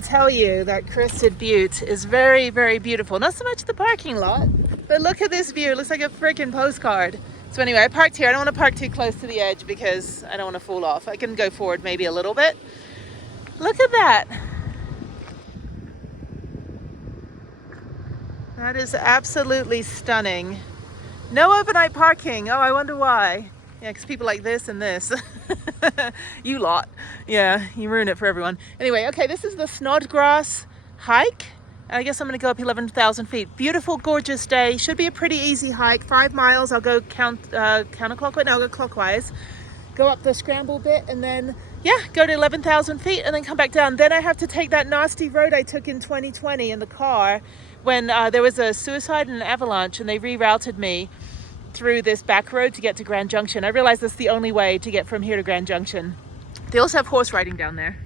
will tell you that Crested Butte is very, very beautiful. Not so much the parking lot, but look at this view. It looks like a freaking postcard. So anyway, I parked here. I don't want to park too close to the edge because I don't want to fall off. I can go forward maybe a little bit. Look at that. That is absolutely stunning. No overnight parking. Oh, I wonder why. Yeah, because people like this and this. You lot. Yeah, you ruin it for everyone. Anyway, okay, this is the Snodgrass hike. I guess I'm going to go up 11,000 feet. Beautiful, gorgeous day. Should be a pretty easy hike. 5 miles. I'll go counterclockwise. No, I'll go clockwise. Go up the scramble bit and then, yeah, go to 11,000 feet and then come back down. Then I have to take that nasty road I took in 2020 in the car when there was a suicide and an avalanche, and they rerouted me through this back road to get to Grand Junction. I realized that's the only way to get from here to Grand Junction. They also have horse riding down there.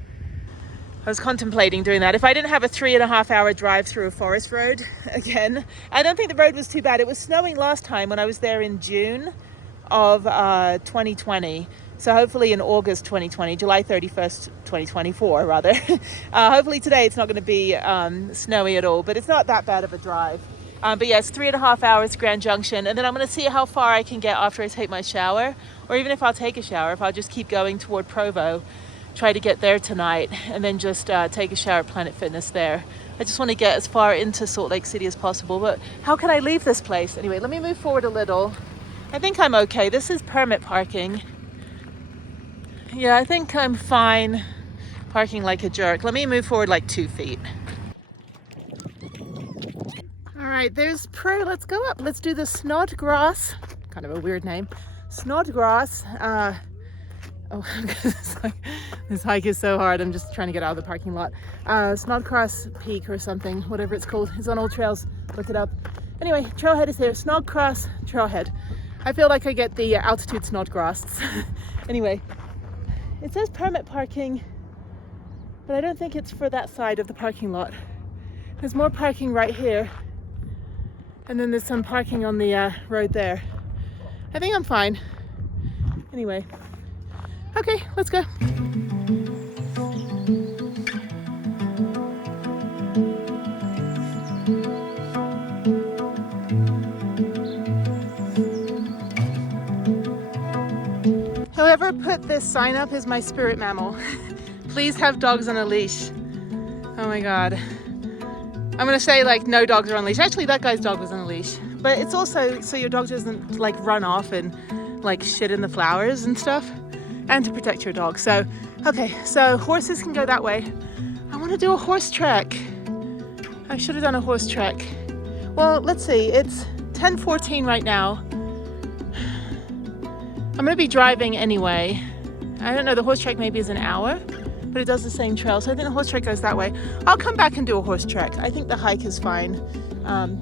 I was contemplating doing that. If I didn't have a 3.5 hour drive through a forest road again. I don't think the road was too bad. It was snowing last time when I was there in June of 2020. So hopefully in August 2020, July 31st, 2024 rather. Hopefully today it's not going to be snowy at all, but it's not that bad of a drive. But yeah, it's 3.5 hours to Grand Junction, and then I'm going to see how far I can get after I take my shower, or even if I'll take a shower, if I'll just keep going toward Provo, try to get there tonight, and then just take a shower at Planet Fitness there. I just want to get as far into Salt Lake City as possible, but how can I leave this place? Anyway, let me move forward a little. I think I'm okay. This is permit parking. Yeah, I think I'm fine parking like a jerk. Let me move forward like 2 feet. All right, there's let's go up. Let's do the Snodgrass, kind of a weird name. Snodgrass. This hike is so hard. I'm just trying to get out of the parking lot. Snodgrass Peak or something, whatever it's called. It's on Old Trails. Look it up. Anyway, trailhead is here. Snodgrass Trailhead. I feel like I get the altitude Snodgrass. Anyway, it says permit parking, but I don't think it's for that side of the parking lot. There's more parking right here. And then there's some parking on the road there. I think I'm fine. Anyway, okay, let's go. Whoever put this sign up is my spirit mammal. Please have dogs on a leash. Oh my God. I'm gonna say like no dogs are on leash. Actually, that guy's dog was on a leash. But it's also so your dog doesn't like run off and like shit in the flowers and stuff, and to protect your dog. So, okay, so horses can go that way. I wanna do a horse trek. I should have done a horse trek. Well, let's see, it's 10:14 right now. I'm gonna be driving anyway. I don't know, the horse trek maybe is an hour, but it does the same trail. So I think the horse trek goes that way. I'll come back and do a horse trek. I think the hike is fine.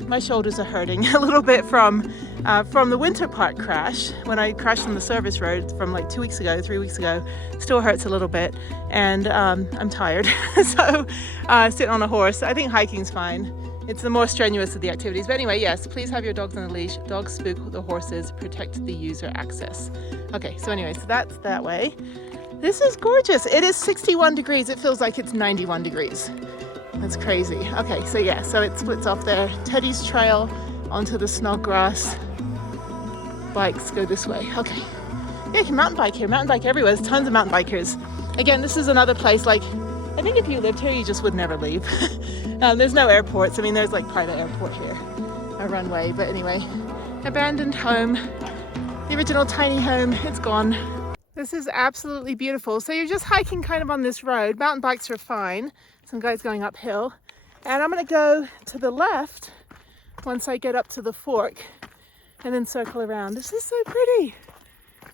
My shoulders are hurting a little bit from the Winter Park crash. When I crashed on the service road from like 3 weeks ago, still hurts a little bit. And I'm tired. So sitting on a horse, I think hiking's fine. It's the more strenuous of the activities. But anyway, yes, please have your dogs on a leash. Dogs spook the horses, protect the user access. Okay, so anyway, so that's that way. This is gorgeous. It is 61 degrees. It feels like it's 91 degrees. That's crazy. Okay, so yeah, so it splits off there. Teddy's Trail onto the Snodgrass. Bikes go this way. Okay. Yeah, you can mountain bike here. Mountain bike everywhere. There's tons of mountain bikers. Again, this is another place like, I think if you lived here, you just would never leave. There's no airports. I mean, there's like private airport here, a runway. But anyway, abandoned home. The original tiny home, it's gone. This is absolutely beautiful. So you're just hiking kind of on this road. Mountain bikes are fine. Some guys going uphill. And I'm gonna go to the left once I get up to the fork and then circle around. This is so pretty.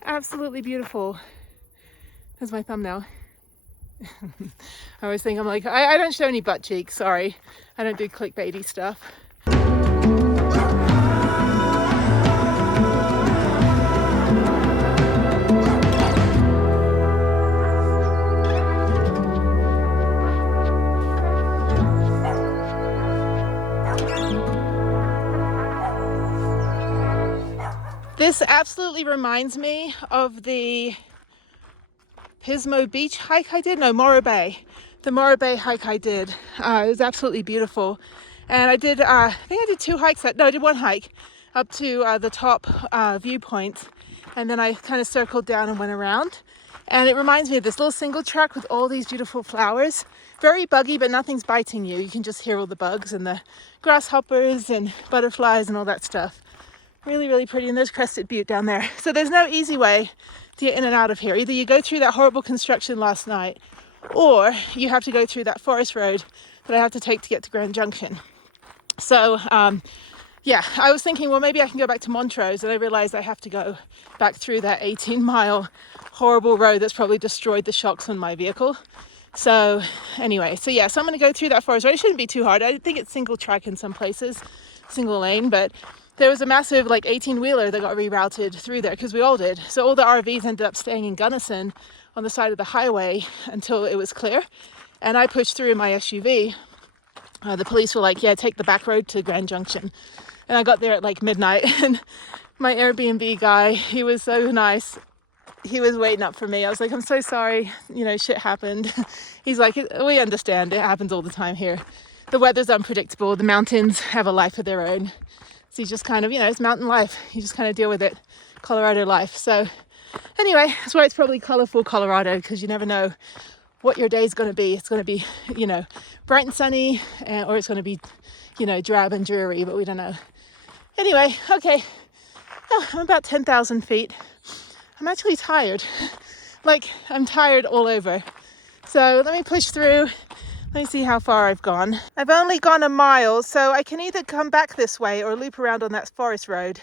Absolutely beautiful. There's my thumbnail. I always think I'm like, I don't show any butt cheeks, sorry. I don't do clickbaity stuff. This absolutely reminds me of the Pismo Beach hike I did, no, Morro Bay. the Morro Bay hike I did. It was absolutely beautiful. And I did, I think I did 2 hikes, no, I did 1 hike up to the top viewpoint. And then I kind of circled down and went around. And it reminds me of this little single track with all these beautiful flowers. Very buggy, but nothing's biting you. You can just hear all the bugs and the grasshoppers and butterflies and all that stuff. Really, really pretty. And there's Crested Butte down there. So there's no easy way to get in and out of here. Either you go through that horrible construction last night, or you have to go through that forest road that I have to take to get to Grand Junction. So, yeah, I was thinking, well, maybe I can go back to Montrose, and I realized I have to go back through that 18-mile horrible road that's probably destroyed the shocks on my vehicle. So anyway, so yeah, so I'm going to go through that forest road. It shouldn't be too hard. I think it's single track in some places, single lane, but there was a massive like 18-wheeler that got rerouted through there because we all did. So all the RVs ended up staying in Gunnison on the side of the highway until it was clear. And I pushed through in my SUV. The police were like, yeah, take the back road to Grand Junction. And I got there at like midnight, and my Airbnb guy, he was so nice. He was waiting up for me. I was like, I'm so sorry, you know, shit happened. He's like, we understand, it happens all the time here. The weather's unpredictable. The mountains have a life of their own. So you just kind of, you know, it's mountain life. You just kind of deal with it. Colorado life. So anyway, that's why it's probably colorful Colorado, because you never know what your day is going to be. It's going to be, you know, bright and sunny, or it's going to be, you know, drab and dreary, but we don't know. Anyway, okay. Oh, I'm about 10,000 feet. I'm actually tired. Like, I'm tired all over. So let me push through. Let me see how far I've gone. I've only gone a mile, so I can either come back this way or loop around on that forest road.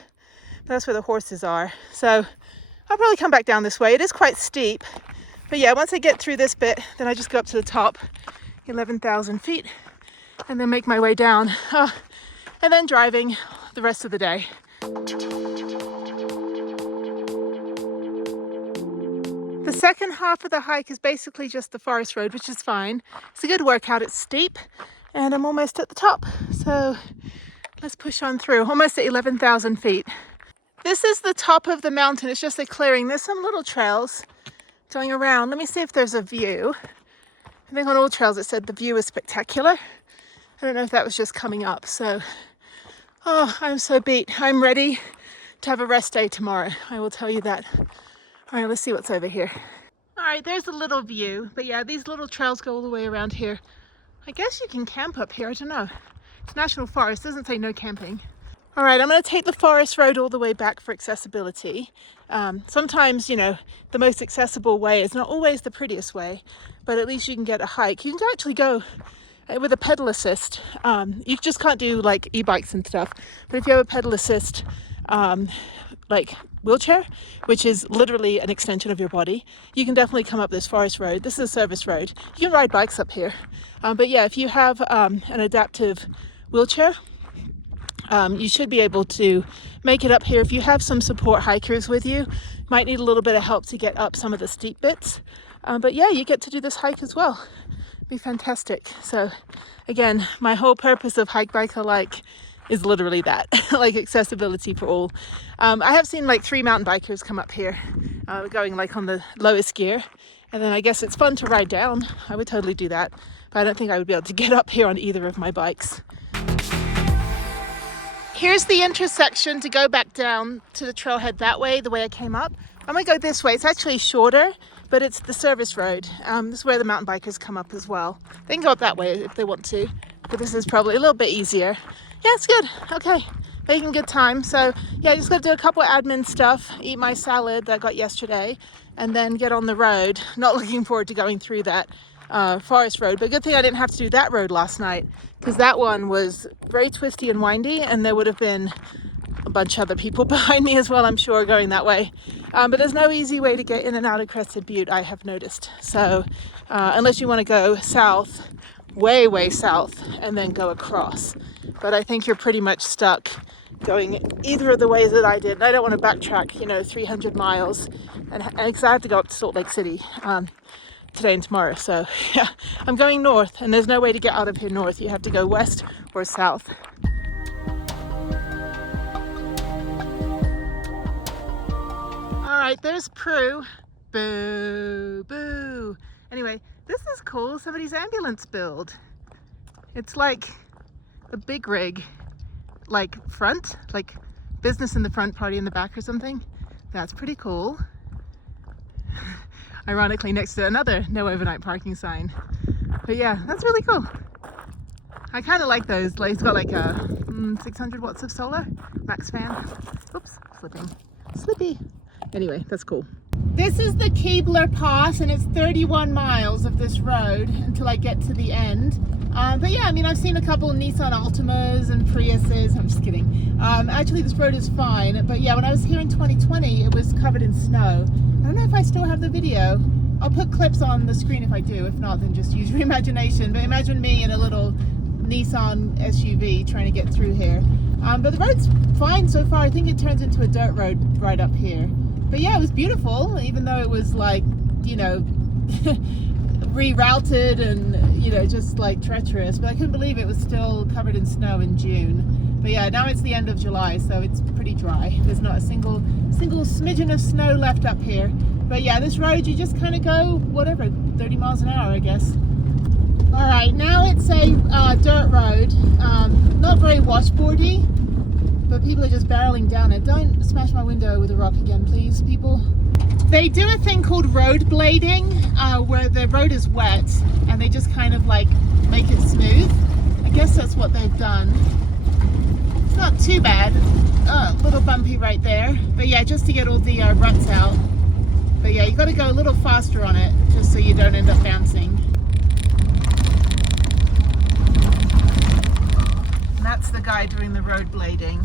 That's where the horses are. So I'll probably come back down this way. It is quite steep. But yeah, once I get through this bit, then I just go up to the top, 11,000 feet, and then make my way down. And then driving the rest of the day. The second half of the hike is basically just the forest road, which is fine. It's a good workout. It's steep, and I'm almost at the top. So let's push on through. Almost at 11,000 feet. This is the top of the mountain. It's just a clearing. There's some little trails going around. Let me see if there's a view. I think on all trails it said the view is spectacular. I don't know if that was just coming up. So, oh, I'm so beat. I'm ready to have a rest day tomorrow. I will tell you that. All right, let's see what's over here. All right, there's a little view. But yeah, these little trails go all the way around here. I guess you can camp up here. I don't know. It's national forest. It doesn't say no camping. All right, I'm going to take the forest road all the way back for accessibility. Sometimes, you know, the most accessible way is not always the prettiest way, but at least you can get a hike. You can actually go with a pedal assist. You just can't do like e-bikes and stuff, but if you have a pedal assist, like wheelchair, which is literally an extension of your body, you can definitely come up this forest road. This is a service road. You can ride bikes up here. But yeah, if you have an adaptive wheelchair, you should be able to make it up here. If you have some support hikers with you, might need a little bit of help to get up some of the steep bits. But yeah, you get to do this hike as well. Be fantastic. So again, my whole purpose of Hike Bike Alike is literally that, like accessibility for all. I have seen like 3 mountain bikers come up here, going like on the lowest gear. And then I guess it's fun to ride down. I would totally do that. But I don't think I would be able to get up here on either of my bikes. Here's the intersection to go back down to the trailhead that way, the way I came up. I'm gonna go this way. It's actually shorter, but it's the service road. This is where the mountain bikers come up as well. They can go up that way if they want to, but this is probably a little bit easier. Yeah, it's good. Okay, making good time. So yeah, I just gotta do a couple of admin stuff, eat my salad that I got yesterday, and then get on the road. Not looking forward to going through that forest road, but good thing I didn't have to do that road last night, because that one was very twisty and windy, and there would have been a bunch of other people behind me as well, I'm sure, going that way. But there's no easy way to get in and out of Crested Butte, I have noticed. So unless you want to go south, way south, and then go across. But I think you're pretty much stuck going either of the ways that I did. And I don't want to backtrack, you know, 300 miles, and because I have to go up to Salt Lake City today and tomorrow. So yeah, I'm going north, and there's no way to get out of here north. You have to go west or south. All right, there's Prue. Boo, boo. Anyway, this is cool, somebody's ambulance build. It's like a big rig, like front, like business in the front, party in the back or something. That's pretty cool. Ironically next to another no overnight parking sign. But yeah, that's really cool. I kind of like those. Like, it's got like a 600 watts of solar, max fan. Oops, slippy. Anyway, that's cool. This is the Keebler Pass, and it's 31 miles of this road until I get to the end. But yeah, I mean, I've seen a couple Nissan Altimas and Priuses. I'm just kidding. Actually, this road is fine. But yeah, when I was here in 2020, it was covered in snow. I don't know if I still have the video. I'll put clips on the screen if I do. If not, then just use your imagination. But imagine me in a little Nissan SUV trying to get through here. But the road's fine so far. I think it turns into a dirt road right up here. But yeah, it was beautiful, even though it was like, you know, rerouted and, you know, just like treacherous. But I couldn't believe it was still covered in snow in June. But yeah, now it's the end of July, so it's pretty dry. There's not a single smidgen of snow left up here. But yeah, this road, you just kind of go, whatever, 30 miles an hour, I guess. All right, now it's a dirt road, not very washboardy, but people are just barreling down it. Don't smash my window with a rock again, please, people. They do a thing called road blading, where the road is wet, and they just kind of like make it smooth. I guess that's what they've done. It's not too bad. A little bumpy right there, but yeah, just to get all the ruts out. But yeah, you got to go a little faster on it, just so you don't end up bouncing. And that's the guy doing the road blading.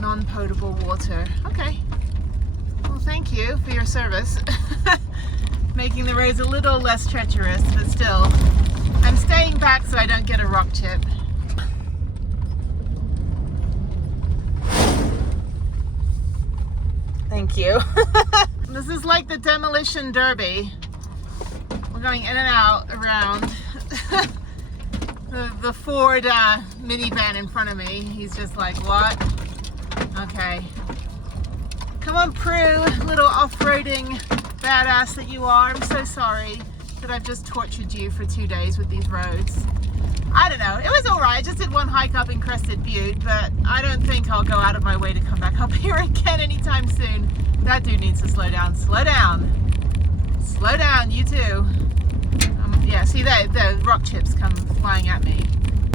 Non-potable water. Okay. Well, thank you for your service. Making the roads a little less treacherous, but still. I'm staying back so I don't get a rock chip. Thank you. This is like the demolition derby. We're going in and out around. The Ford minivan in front of me. He's just like, what? Okay. Come on, Prue, little off-roading badass that you are. I'm so sorry that I've just tortured you for 2 days with these roads. I don't know. It was all right. I just did one hike up in Crested Butte, but I don't think I'll go out of my way to come back up here again anytime soon. That dude needs to slow down. Slow down. Slow down, you too. Yeah, see, the rock chips come flying at me.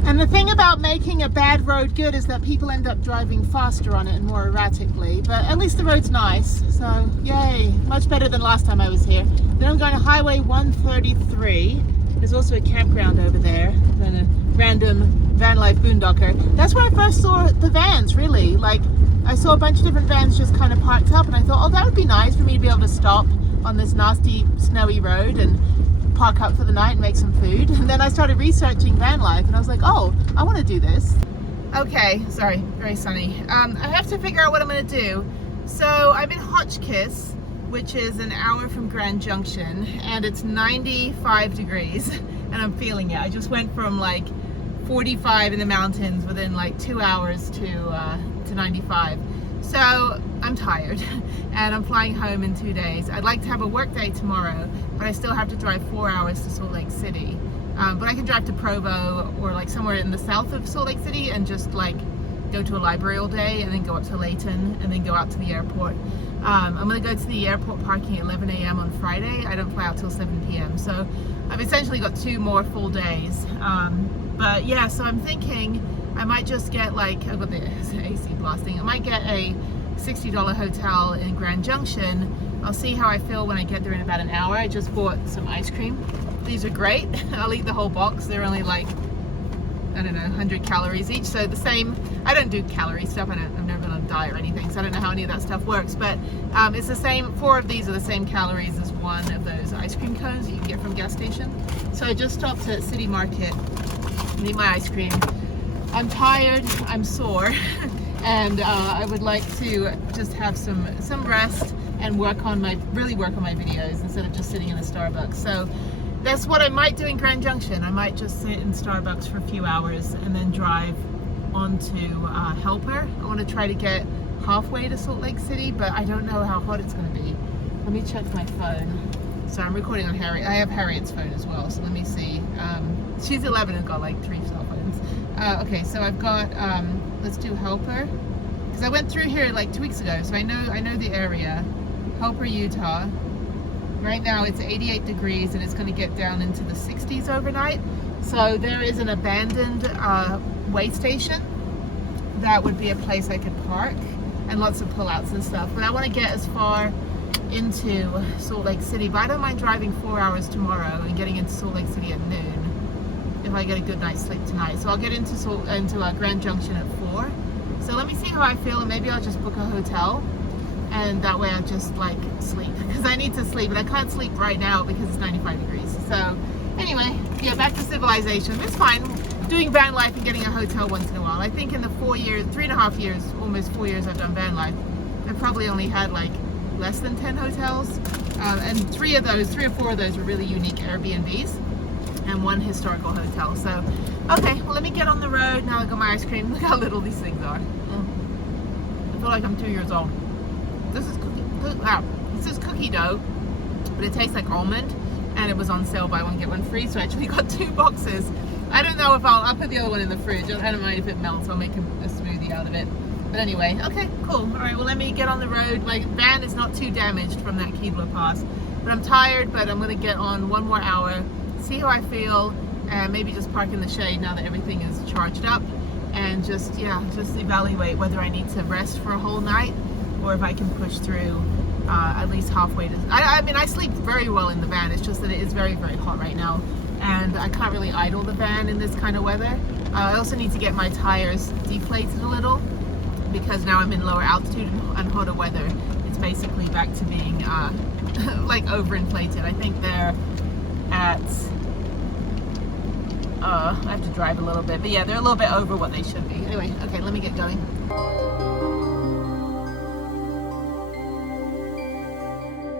And the thing about making a bad road good is that people end up driving faster on it and more erratically. But at least the road's nice, so yay. Much better than last time I was here. Then I'm going to Highway 133. There's also a campground over there, and a random Vanlife boondocker. That's where I first saw the vans, really. Like, I saw a bunch of different vans just kind of parked up, and I thought, oh, that would be nice for me to be able to stop on this nasty, snowy road and park up for the night and make some food. And then I started researching van life, and I was like, oh, I want to do this. Okay, sorry, very sunny. I have to figure out what I'm going to do. So I'm in Hotchkiss, which is an hour from Grand Junction, and it's 95 degrees, and I'm feeling it. I just went from like 45 in the mountains within like 2 hours to 95. So I'm tired, and I'm flying home in 2 days. I'd like to have a work day tomorrow, but I still have to drive 4 hours to Salt Lake City. But I can drive to Provo or like somewhere in the south of Salt Lake City and just like go to a library all day, and then go up to Layton, and then go out to the airport. I'm going to go to the airport parking at 11 a.m. on Friday. I don't fly out till 7 p.m. So I've essentially got 2 more full days. But yeah, so I'm thinking I might just get like, I've got the AC blasting. I might get a $60 hotel in Grand Junction. I'll see how I feel when I get there in about an hour. I just bought some ice cream. These are great. I'll eat the whole box. They're only like, I don't know, 100 calories each. So the same, I don't do calorie stuff. I've never been on a diet or anything, so I don't know how any of that stuff works. But it's the same, 4 of these are the same calories as 1 of those ice cream cones that you can get from gas station. So I just stopped at City Market and eat my ice cream. I'm tired, I'm sore, and I would like to just have some rest and really work on my videos instead of just sitting in a Starbucks. So that's what I might do in Grand Junction. I might just sit in Starbucks for a few hours and then drive on to Helper. I want to try to get halfway to Salt Lake City, but I don't know how hot it's going to be. Let me check my phone. So I'm recording on Harriet. I have Harriet's phone as well, so let me see. She's 11 and got like 3 cell phones. Okay, so I've got, let's do Helper. Because I went through here like 2 weeks ago, so I know the area. Helper, Utah. Right now it's 88 degrees and it's going to get down into the 60s overnight. So there is an abandoned way station. That would be a place I could park, and lots of pullouts and stuff. But I want to get as far into Salt Lake City, but I don't mind driving 4 hours tomorrow and getting into Salt Lake City at noon if I get a good night's sleep tonight. So I'll get into Grand Junction at 4. So let me see how I feel, and maybe I'll just book a hotel, and that way I just like sleep, because I need to sleep, and I can't sleep right now because it's 95 degrees. So anyway, yeah, back to civilization. It's fine doing van life and getting a hotel once in a while. I think in the 3.5 years, almost 4 years I've done van life, I've probably only had like less than 10 hotels, and 3 or 4 of those were really unique Airbnbs, and 1 historical hotel. So okay, well, let me get on the road now. I got my ice cream. Look how little these things are. I feel like I'm 2 years old. This is cookie dough, but it tastes like almond, and it was on sale, buy one get one free, so I actually got 2 boxes. I don't know if I'll put the other one in the fridge. I don't mind if it melts. I'll make a smoothie out of it. But anyway, okay, cool. All right, well, let me get on the road. My van is not too damaged from that Keebler Pass, but I'm tired, but I'm gonna get on 1 more hour, see how I feel, and maybe just park in the shade now that everything is charged up, and just evaluate whether I need to rest for a whole night, or if I can push through at least halfway to, I mean, I sleep very well in the van. It's just that it is very, very hot right now, and I can't really idle the van in this kind of weather. I also need to get my tires deflated a little, because now I'm in lower altitude and hotter weather. It's basically back to being like overinflated. I think they're at, I have to drive a little bit, but yeah, they're a little bit over what they should be. Anyway, okay, let me get going.